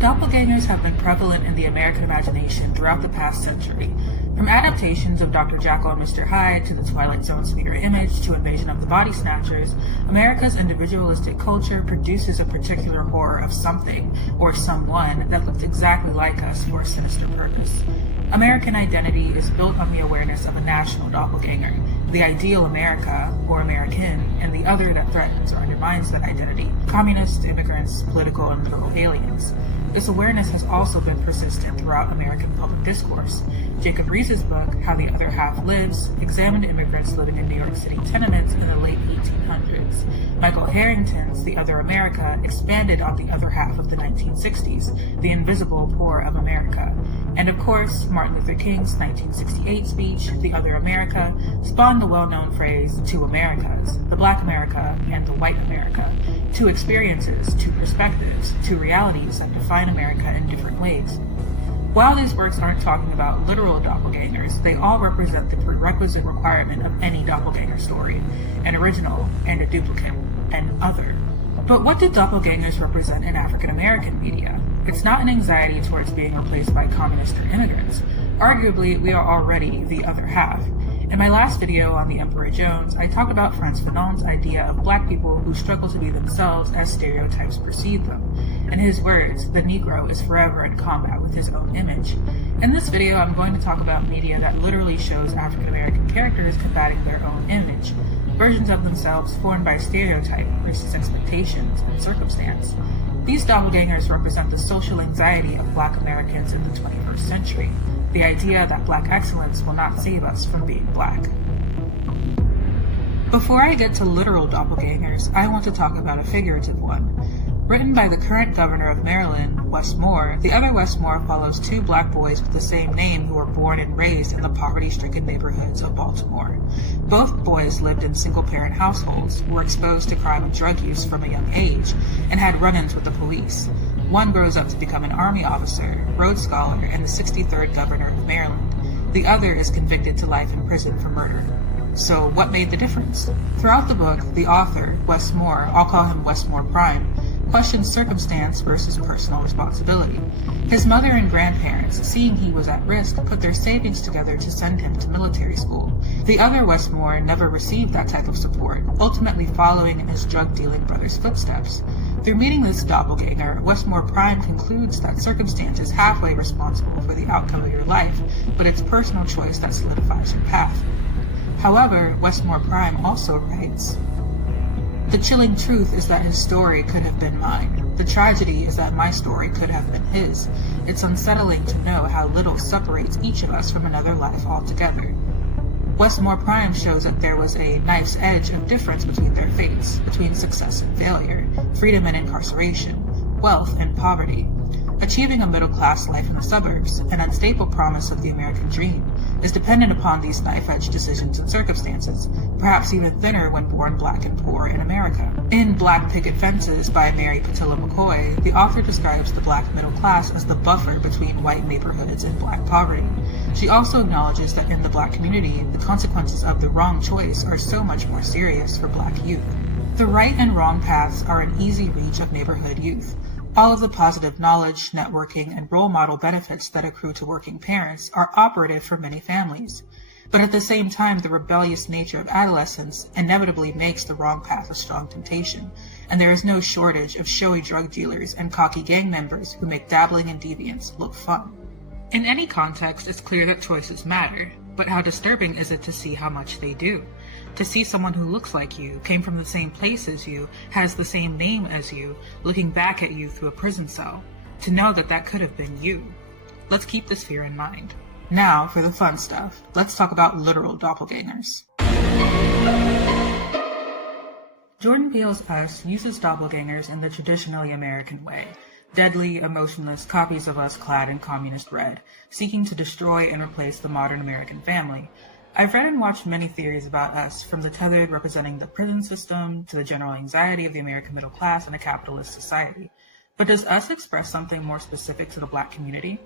Doppelgangers have been prevalent in the American imagination throughout the past century. From adaptations of Dr. Jekyll and Mr. Hyde to the Twilight Zone's mirror image to Invasion of the Body Snatchers, America's individualistic culture produces a particular horror of something or someone that looked exactly like us for a sinister purpose. American identity is built on the awareness of a national doppelganger, the ideal America, or American, and the other that threatens or undermines that identity, communists, immigrants, political and literal aliens. This awareness has also been persistent throughout American public discourse. Jacob Riis's book, How the Other Half Lives, examined immigrants living in New York City tenements in the late 1800s. Michael Harrington's The Other America expanded on the other half of the 1960s, the invisible poor of America. And of course, Martin Luther King's 1968 speech, The Other America, spawned the well-known phrase, two Americas, the Black America and the White America, two experiences, two perspectives, two realities that define America in different ways. While these works aren't talking about literal doppelgangers, they all represent the prerequisite requirement of any doppelganger story, an original and a duplicate, an other. But what do doppelgangers represent in African American media? It's not an anxiety towards being replaced by communists or immigrants. Arguably, we are already the other half. In my last video on the Emperor Jones, I talked about Frantz Fanon's idea of black people who struggle to be themselves as stereotypes perceive them. In his words, the Negro is forever in combat with his own image. In this video, I'm going to talk about media that literally shows African American characters combating their own image, versions of themselves formed by stereotype versus expectations and circumstance. These doppelgangers represent the social anxiety of Black Americans in the 21st century, the idea that Black excellence will not save us from being Black. Before I get to literal doppelgangers, I want to talk about a figurative one. Written by the current governor of Maryland, Wes Moore, The Other Wes Moore follows two black boys with the same name who were born and raised in the poverty-stricken neighborhoods of Baltimore. Both boys lived in single-parent households, were exposed to crime and drug use from a young age, and had run-ins with the police. One grows up to become an Army officer, Rhodes Scholar, and the 63rd governor of Maryland. The other is convicted to life in prison for murder. So what made the difference? Throughout the book, the author, Wes Moore, I'll call him Wes Moore Prime, questions circumstance versus personal responsibility. His mother and grandparents, seeing he was at risk, put their savings together to send him to military school. The other Wes Moore never received that type of support, ultimately following in his drug-dealing brother's footsteps. Through meeting this doppelganger, Wes Moore Prime concludes that circumstance is halfway responsible for the outcome of your life, but it's personal choice that solidifies your path. However, Wes Moore Prime also writes, "The chilling truth is that his story could have been mine. The tragedy is that my story could have been his. It's unsettling to know how little separates each of us from another life altogether." Wes Moore Prime shows that there was a knife's edge of difference between their fates, between success and failure, freedom and incarceration, wealth and poverty. Achieving a middle-class life in the suburbs, an unstable promise of the American dream, is dependent upon these knife-edge decisions and circumstances, perhaps even thinner when born black and poor in America. In Black Picket Fences by Mary Patilla McCoy, the author describes the black middle class as the buffer between white neighborhoods and black poverty. She also acknowledges that in the black community, the consequences of the wrong choice are so much more serious for black youth. The right and wrong paths are in easy reach of neighborhood youth. All of the positive knowledge, networking, and role model benefits that accrue to working parents are operative for many families. But at the same time, the rebellious nature of adolescence inevitably makes the wrong path a strong temptation, and there is no shortage of showy drug dealers and cocky gang members who make dabbling in deviance look fun. In any context, it's clear that choices matter, but how disturbing is it to see how much they do? To see someone who looks like you, came from the same place as you, has the same name as you, looking back at you through a prison cell. To know that that could have been you. Let's keep this fear in mind. Now, for the fun stuff, let's talk about literal doppelgangers. Jordan Peele's Us uses doppelgangers in the traditionally American way. Deadly, emotionless copies of us clad in communist red, seeking to destroy and replace the modern American family. I've read and watched many theories about Us, from the tethered representing the prison system to the general anxiety of the American middle class in a capitalist society. But does Us express something more specific to the black community?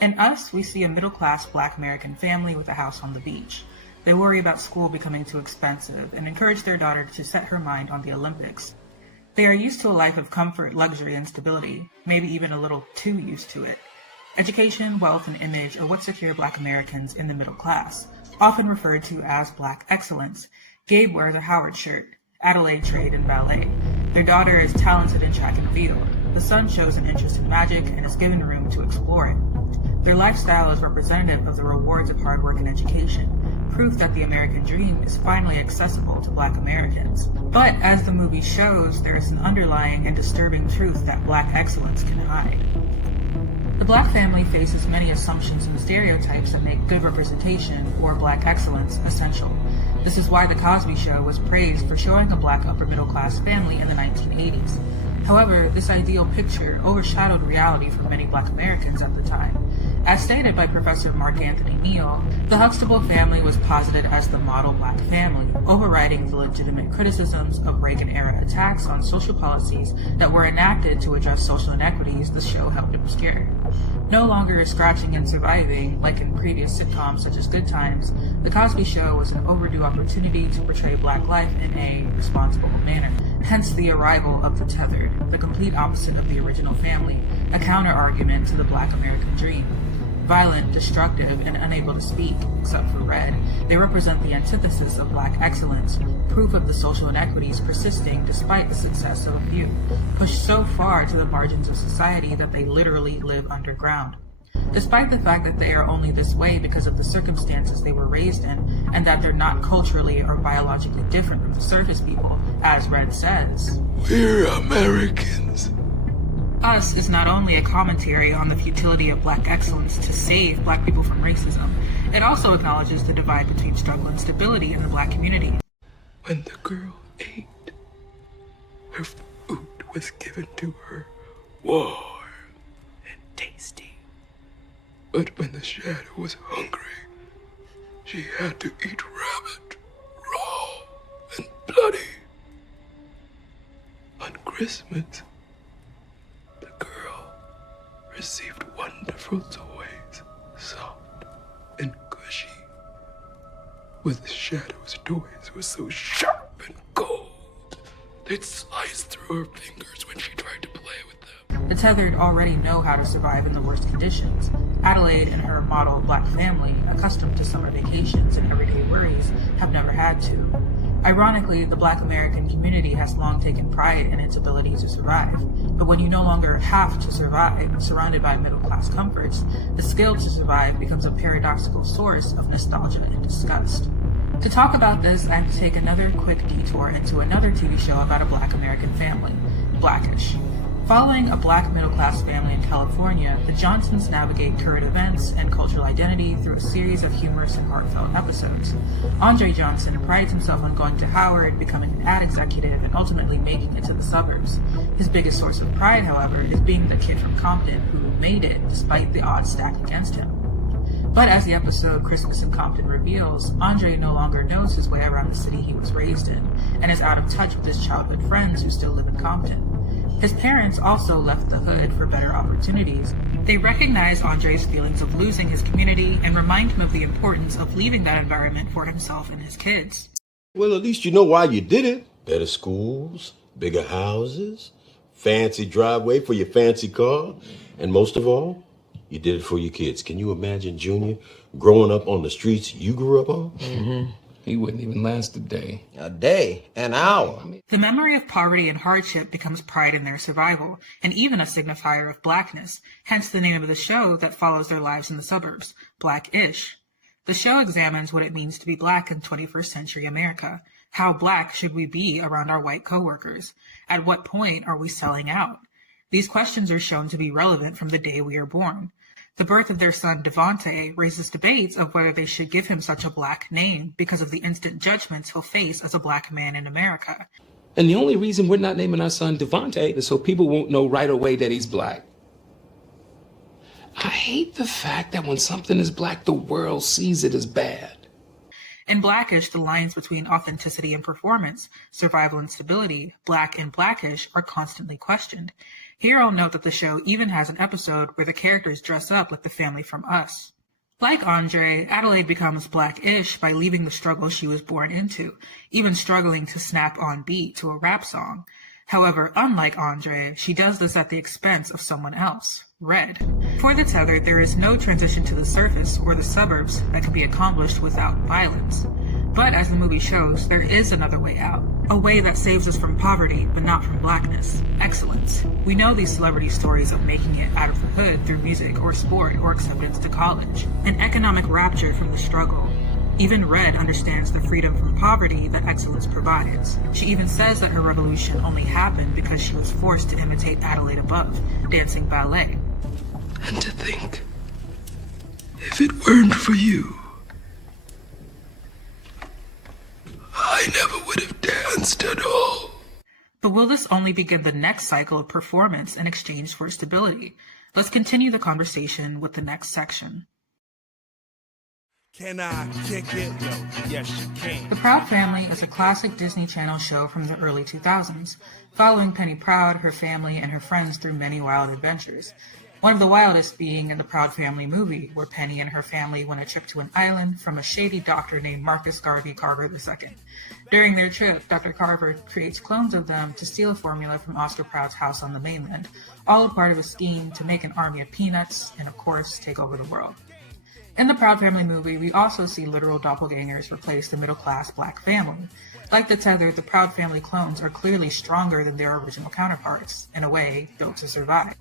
In Us, we see a middle-class black American family with a house on the beach. They worry about school becoming too expensive and encourage their daughter to set her mind on the Olympics. They are used to a life of comfort, luxury, and stability, maybe even a little too used to it. Education, wealth, and image are what secure Black Americans in the middle class, often referred to as Black excellence. Gabe wears a Howard shirt. Adelaide trained in ballet. Their daughter is talented in track and field. The son shows an interest in magic and is given room to explore it. Their lifestyle is representative of the rewards of hard work and education, proof that the American dream is finally accessible to Black Americans. But as the movie shows, there is an underlying and disturbing truth that Black excellence can hide. The Black family faces many assumptions and stereotypes that make good representation, or Black excellence, essential. This is why The Cosby Show was praised for showing a Black upper-middle-class family in the 1980s. However, this ideal picture overshadowed reality for many Black Americans at the time. As stated by Professor Mark Anthony Neal, the Huxtable family was posited as the model Black family, overriding the legitimate criticisms of Reagan-era attacks on social policies that were enacted to address social inequities the show helped obscure. No longer scratching and surviving, like in previous sitcoms such as Good Times, The Cosby Show was an overdue opportunity to portray Black life in a responsible manner. Hence the arrival of the tethered, the complete opposite of the original family, a counter-argument to the Black American dream. Violent, destructive, and unable to speak, except for Red, they represent the antithesis of Black excellence, proof of the social inequities persisting despite the success of a few, pushed so far to the margins of society that they literally live underground. Despite the fact that they are only this way because of the circumstances they were raised in, and that they're not culturally or biologically different from the surface people, as Red says, "We're Americans." Us is not only a commentary on the futility of Black excellence to save Black people from racism, it also acknowledges the divide between struggle and stability in the Black community. When the girl ate, her food was given to her warm and tasty. But when the shadow was hungry, she had to eat rabbit, raw and bloody. On Christmas, the girl received wonderful toys, soft and cushy. But the shadow's toys were so sharp and cold, they'd slice through her fingers when she tried to play with them. The tethered already know how to survive in the worst conditions. Adelaide and her model Black family, accustomed to summer vacations and everyday worries, have never had to. Ironically, the Black American community has long taken pride in its ability to survive. But when you no longer have to survive, surrounded by middle-class comforts, the skill to survive becomes a paradoxical source of nostalgia and disgust. To talk about this, I have to take another quick detour into another TV show about a Black American family, Blackish. Following a Black middle-class family in California, the Johnsons navigate current events and cultural identity through a series of humorous and heartfelt episodes. Andre Johnson prides himself on going to Howard, becoming an ad executive, and ultimately making it to the suburbs. His biggest source of pride, however, is being the kid from Compton who made it despite the odds stacked against him. But as the episode Christmas in Compton reveals, Andre no longer knows his way around the city he was raised in, and is out of touch with his childhood friends who still live in Compton. His parents also left the hood for better opportunities. They recognize Andre's feelings of losing his community and remind him of the importance of leaving that environment for himself and his kids. Well, at least you know why you did it. Better schools, bigger houses, fancy driveway for your fancy car, and most of all, you did it for your kids. Can you imagine Junior growing up on the streets you grew up on? Mm-hmm. He wouldn't even last a day. A day, an hour. The memory of poverty and hardship becomes pride in their survival, and even a signifier of Blackness, hence the name of the show that follows their lives in the suburbs, Black-ish. The show examines what it means to be Black in 21st century America. How Black should we be around our white coworkers? At what point are we selling out? These questions are shown to be relevant from the day we are born. The birth of their son, Devontae, raises debates of whether they should give him such a Black name because of the instant judgments he'll face as a Black man in America. And the only reason we're not naming our son Devontae is so people won't know right away that he's Black. I hate the fact that when something is Black, the world sees it as bad. In Blackish, the lines between authenticity and performance, survival and stability, Black and Blackish are constantly questioned. Here I'll note that the show even has an episode where the characters dress up like the family from Us. Like Andre, Adelaide becomes Black-ish by leaving the struggle she was born into, even struggling to snap on beat to a rap song. However, unlike Andre, she does this at the expense of someone else, Red. For the Tethered, there is no transition to the surface or the suburbs that can be accomplished without violence. But as the movie shows, there is another way out. A way that saves us from poverty, but not from blackness. Excellence. We know these celebrity stories of making it out of the hood through music or sport or acceptance to college. An economic rapture from the struggle. Even Red understands the freedom from poverty that excellence provides. She even says that her revolution only happened because she was forced to imitate Adelaide Above, dancing ballet. And to think, if it weren't for you, I never would have danced at all. But will this only begin the next cycle of performance in exchange for stability? Let's continue the conversation with the next section. Can I kick it? Yo, yes you can. The Proud Family is a classic Disney Channel show from the early 2000s, following Penny Proud, her family, and her friends through many wild adventures. One of the wildest being in the Proud Family movie, where Penny and her family went a trip to an island from a shady doctor named Marcus Garvey Carver II. During their trip, Dr. Carver creates clones of them to steal a formula from Oscar Proud's house on the mainland, all a part of a scheme to make an army of peanuts and, of course, take over the world. In the Proud Family movie, we also see literal doppelgangers replace the middle-class black family. Like the Tethered, the Proud Family clones are clearly stronger than their original counterparts, in a way, built to survive.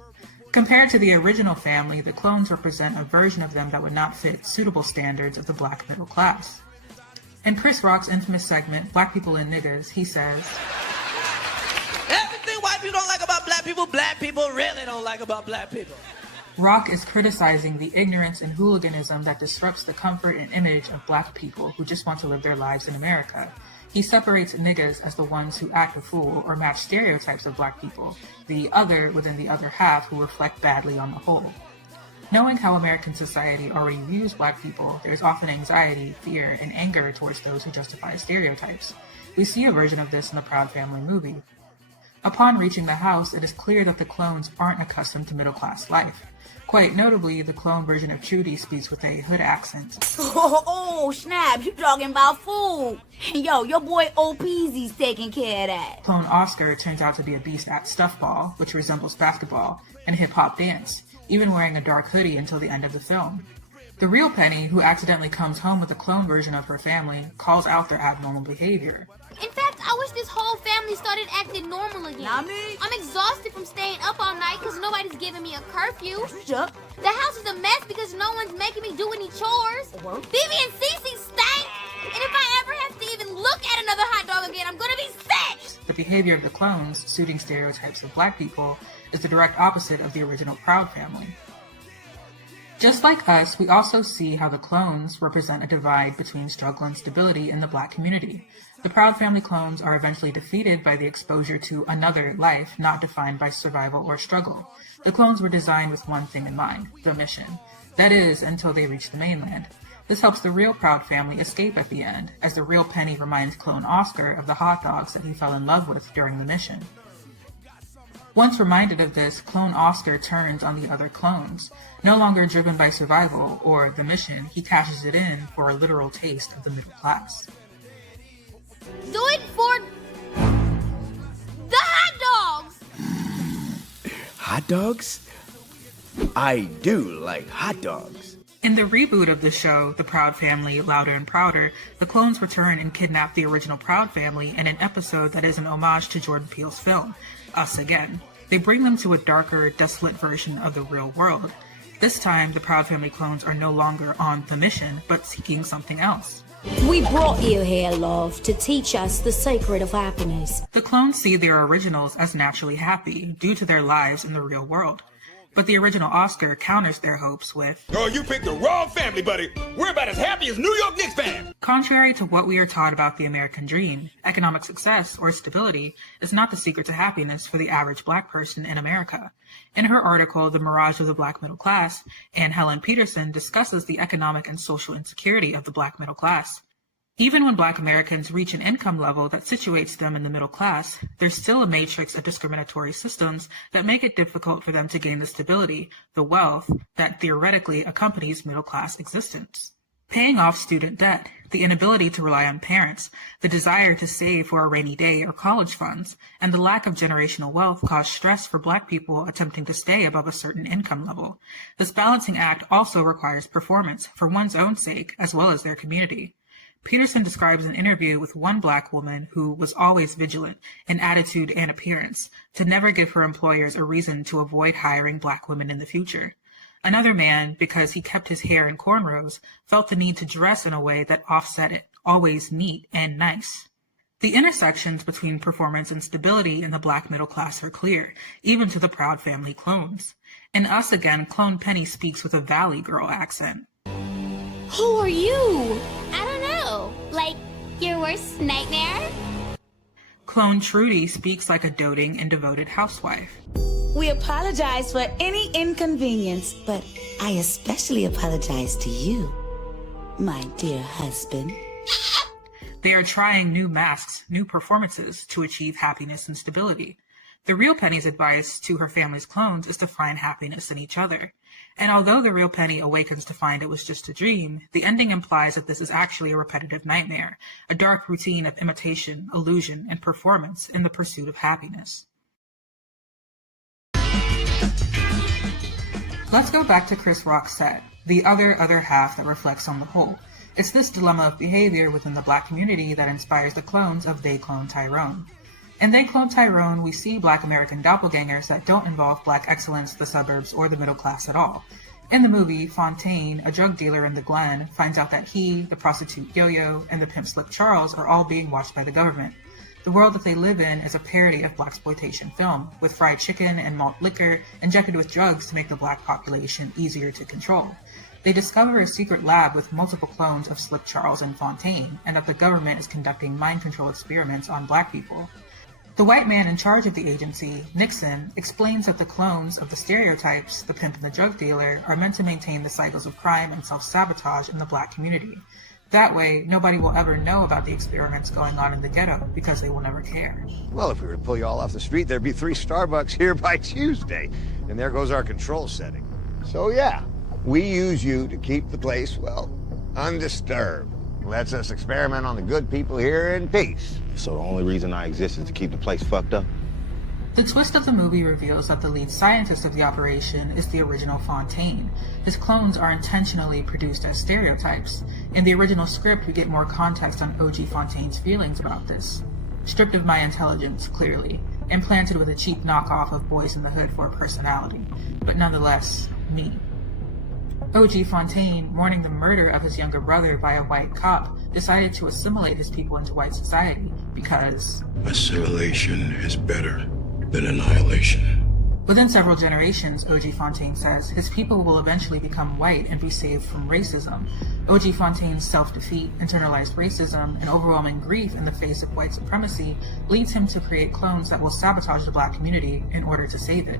Compared to the original family, the clones represent a version of them that would not fit suitable standards of the black middle class. In Chris Rock's infamous segment, Black People and Niggas, he says, "Everything white people don't like about black people really don't like about black people." Rock is criticizing the ignorance and hooliganism that disrupts the comfort and image of black people who just want to live their lives in America. He separates niggas as the ones who act a fool or match stereotypes of black people, the other within the other half who reflect badly on the whole. Knowing how American society already views black people, there is often anxiety, fear, and anger towards those who justify stereotypes. We see a version of this in the Proud Family movie. Upon reaching the house, it is clear that the clones aren't accustomed to middle-class life. Quite notably, the clone version of Trudy speaks with a hood accent. Oh, snap, you talking about food. Yo, your boy OPZ's taking care of that. Clone Oscar turns out to be a beast at stuffball, which resembles basketball, and hip-hop dance, even wearing a dark hoodie until the end of the film. The real Penny, who accidentally comes home with a clone version of her family, calls out their abnormal behavior. In fact, I wish this whole family started acting normal again. I'm exhausted from staying up all night because nobody's giving me a curfew. The house is a mess because no one's making me do any chores. Phoebe and Cece stink. And if I ever have to even look at another hot dog again, I'm gonna be sick. The behavior of the clones, suiting stereotypes of black people, is the direct opposite of the original Proud Family. Just like us, we also see how the clones represent a divide between struggle and stability in the black community. The Proud Family clones are eventually defeated by the exposure to another life not defined by survival or struggle. The clones were designed with one thing in mind, the mission. That is, until they reach the mainland. This helps the real Proud Family escape at the end, as the real Penny reminds clone Oscar of the hot dogs that he fell in love with during the mission. Once reminded of this, clone Oscar turns on the other clones. No longer driven by survival or the mission, he cashes it in for a literal taste of the middle class. Do it for the hot dogs! Hot dogs? I do like hot dogs. In the reboot of the show, The Proud Family, Louder and Prouder, the clones return and kidnap the original Proud Family in an episode that is an homage to Jordan Peele's film, Us Again. They bring them to a darker, desolate version of the real world. This time, the Proud Family clones are no longer on the mission, but seeking something else. We brought you here, love, to teach us the secret of happiness. The clones see their originals as naturally happy, due to their lives in the real world. But the original Oscar counters their hopes with, "Oh, you picked the wrong family, buddy. We're about as happy as New York Knicks fans." Contrary to what we are taught about the American dream, economic success or stability is not the secret to happiness for the average black person in America. In her article, The Mirage of the Black Middle Class, Ann Helen Peterson discusses the economic and social insecurity of the black middle class. Even when black Americans reach an income level that situates them in the middle class, there's still a matrix of discriminatory systems that make it difficult for them to gain the stability, the wealth, that theoretically accompanies middle class existence. Paying off student debt, the inability to rely on parents, the desire to save for a rainy day or college funds, and the lack of generational wealth cause stress for Black people attempting to stay above a certain income level. This balancing act also requires performance for one's own sake as well as their community. Peterson describes an interview with one Black woman who was always vigilant in attitude and appearance to never give her employers a reason to avoid hiring Black women in the future. Another man, because he kept his hair in cornrows, felt the need to dress in a way that offset it, always neat and nice. The intersections between performance and stability in the Black middle class are clear, even to the Proud Family clones. In Us Again, clone Penny speaks with a Valley Girl accent. Who are you? I don't know. Like, your worst nightmare? Clone Trudy speaks like a doting and devoted housewife. We apologize for any inconvenience, but I especially apologize to you, my dear husband. They are trying new masks, new performances to achieve happiness and stability. The real Penny's advice to her family's clones is to find happiness in each other. And although the real Penny awakens to find it was just a dream, the ending implies that this is actually a repetitive nightmare, a dark routine of imitation, illusion, and performance in the pursuit of happiness. Let's go back to Chris Rock's set, the other half that reflects on the whole. It's this dilemma of behavior within the Black community that inspires the clones of They Clone Tyrone. In They Clone Tyrone, we see Black American doppelgangers that don't involve Black excellence, the suburbs, or the middle class at all. In the movie, Fontaine, a drug dealer in the Glen, finds out that he, the prostitute Yo-Yo, and the pimp Slick Charles are all being watched by the government. The world that they live in is a parody of blaxploitation film, with fried chicken and malt liquor injected with drugs to make the Black population easier to control. They discover a secret lab with multiple clones of Slick Charles and Fontaine, and that the government is conducting mind control experiments on Black people. The white man in charge of the agency, Nixon, explains that the clones of the stereotypes, the pimp and the drug dealer, are meant to maintain the cycles of crime and self-sabotage in the Black community. That way, nobody will ever know about the experiments going on in the ghetto because they will never care. Well, if we were to pull you all off the street, there'd be 3 Starbucks here by Tuesday. And there goes our control setting. So yeah, we use you to keep the place, well, undisturbed. Lets us experiment on the good people here in peace. So the only reason I exist is to keep the place fucked up? The twist of the movie reveals that the lead scientist of the operation is the original Fontaine. His clones are intentionally produced as stereotypes. In the original script, we get more context on OG Fontaine's feelings about this. Stripped of my intelligence, clearly. Implanted with a cheap knockoff of Boys in the Hood for a personality. But nonetheless, me. OG Fontaine, mourning the murder of his younger brother by a white cop, decided to assimilate his people into white society because assimilation is better than annihilation. Within several generations, OG Fontaine says, his people will eventually become white and be saved from racism. OG Fontaine's self-defeat, internalized racism, and overwhelming grief in the face of white supremacy leads him to create clones that will sabotage the Black community in order to save it.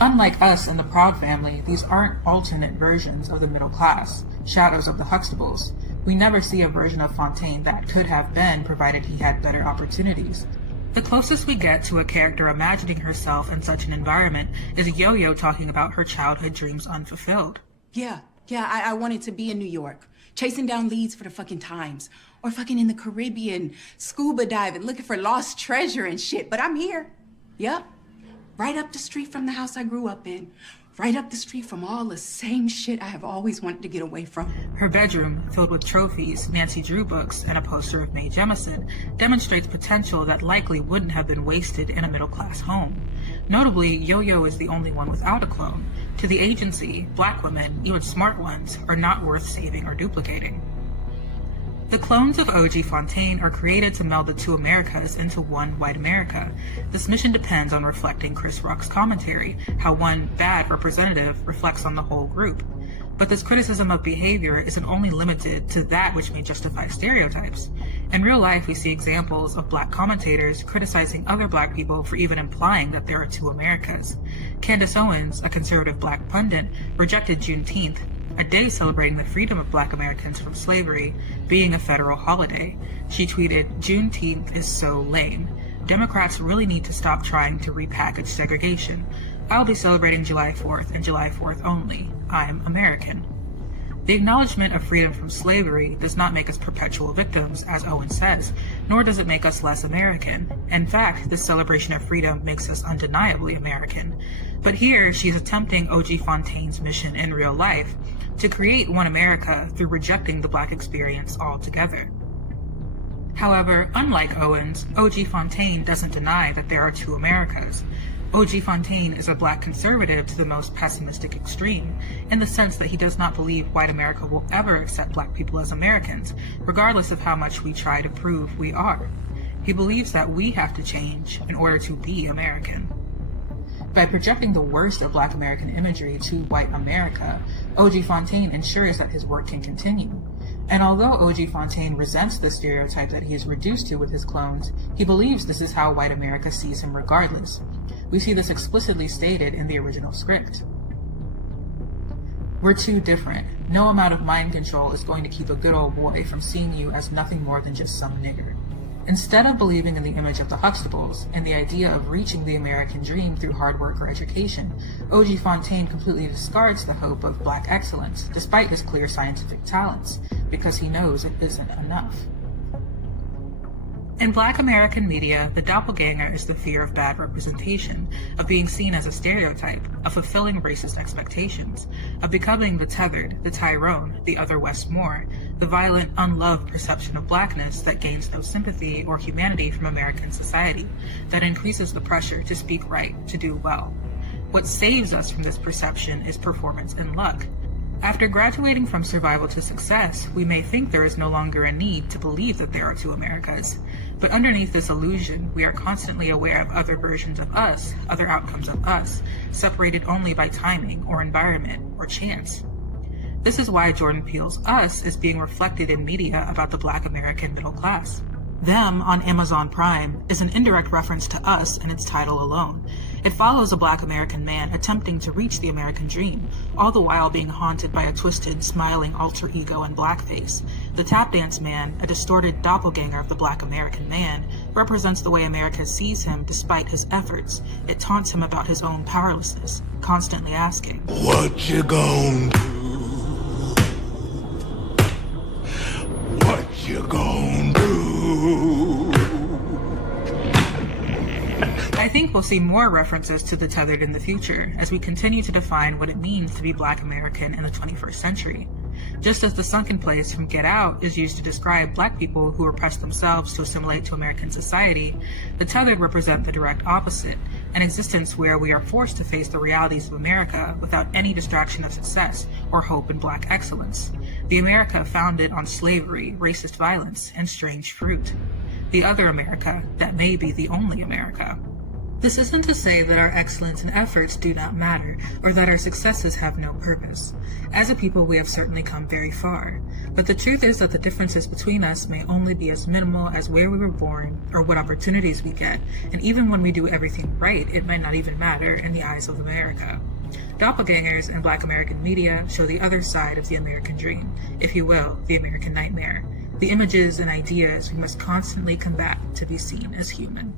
Unlike us and the Proud Family, these aren't alternate versions of the middle class, shadows of the Huxtables. We never see a version of Fontaine that could have been provided he had better opportunities. The closest we get to a character imagining herself in such an environment is Yo-Yo talking about her childhood dreams unfulfilled. Yeah, I wanted to be in New York, chasing down leads for the fucking Times, or fucking in the Caribbean, scuba diving, looking for lost treasure and shit, but I'm here. Yep, right up the street from the house I grew up in. Right up the street from all the same shit I have always wanted to get away from. Her bedroom, filled with trophies, Nancy Drew books, and a poster of Mae Jemison, demonstrates potential that likely wouldn't have been wasted in a middle-class home. Notably, Yo-Yo is the only one without a clone. To the agency, Black women, even smart ones, are not worth saving or duplicating. The clones of OG Fontaine are created to meld the two Americas into one white America. This mission depends on reflecting Chris Rock's commentary, how one bad representative reflects on the whole group. But this criticism of behavior isn't only limited to that which may justify stereotypes. In real life, we see examples of Black commentators criticizing other Black people for even implying that there are two Americas. Candace Owens, a conservative Black pundit, rejected Juneteenth, a day celebrating the freedom of Black Americans from slavery, being a federal holiday. She tweeted, "Juneteenth is so lame. Democrats really need to stop trying to repackage segregation. I'll be celebrating July 4th and July 4th only. I'm American." The acknowledgement of freedom from slavery does not make us perpetual victims, as Owen says, nor does it make us less American. In fact, this celebration of freedom makes us undeniably American. But here, she is attempting O.G. Fontaine's mission in real life, to create one America through rejecting the Black experience altogether. However, unlike Owens, O.G. Fontaine doesn't deny that there are two Americas. O.G. Fontaine is a Black conservative to the most pessimistic extreme, in the sense that he does not believe white America will ever accept Black people as Americans, regardless of how much we try to prove we are. He believes that we have to change in order to be American. By projecting the worst of Black American imagery to white America, O.G. Fontaine ensures that his work can continue. And although O.G. Fontaine resents the stereotype that he is reduced to with his clones, he believes this is how white America sees him regardless. We see this explicitly stated in the original script. We're too different. No amount of mind control is going to keep a good old boy from seeing you as nothing more than just some nigger. Instead of believing in the image of the Huxtables and the idea of reaching the American dream through hard work or education, O.G. Fontaine completely discards the hope of Black excellence, despite his clear scientific talents, because he knows it isn't enough. In Black American media, the doppelganger is the fear of bad representation, of being seen as a stereotype, of fulfilling racist expectations, of becoming the tethered, the Tyrone, the other Westmore, the violent, unloved perception of Blackness that gains no sympathy or humanity from American society, that increases the pressure to speak right, to do well. What saves us from this perception is performance and luck. After graduating from survival to success, we may think there is no longer a need to believe that there are two Americas. But underneath this illusion, we are constantly aware of other versions of us, other outcomes of us, separated only by timing or environment or chance. This is why Jordan Peele's Us is being reflected in media about the Black American middle class. Them on Amazon Prime is an indirect reference to Us in its title alone. It follows a Black American man attempting to reach the American dream, all the while being haunted by a twisted, smiling alter ego in blackface. The tap dance man, a distorted doppelganger of the Black American man, represents the way America sees him despite his efforts. It taunts him about his own powerlessness, constantly asking, What you gonna do? What you gonna do? I think we'll see more references to the tethered in the future as we continue to define what it means to be Black American in the 21st century. Just as the sunken place from Get Out is used to describe Black people who repress themselves to assimilate to American society, the tethered represent the direct opposite, an existence where we are forced to face the realities of America without any distraction of success or hope in Black excellence. The America founded on slavery, racist violence, and strange fruit. The other America that may be the only America. This isn't to say that our excellence and efforts do not matter, or that our successes have no purpose. As a people, we have certainly come very far. But the truth is that the differences between us may only be as minimal as where we were born, or what opportunities we get, and even when we do everything right, it might not even matter in the eyes of America. Doppelgangers and Black American media show the other side of the American dream, if you will, the American nightmare. The images and ideas we must constantly combat to be seen as human.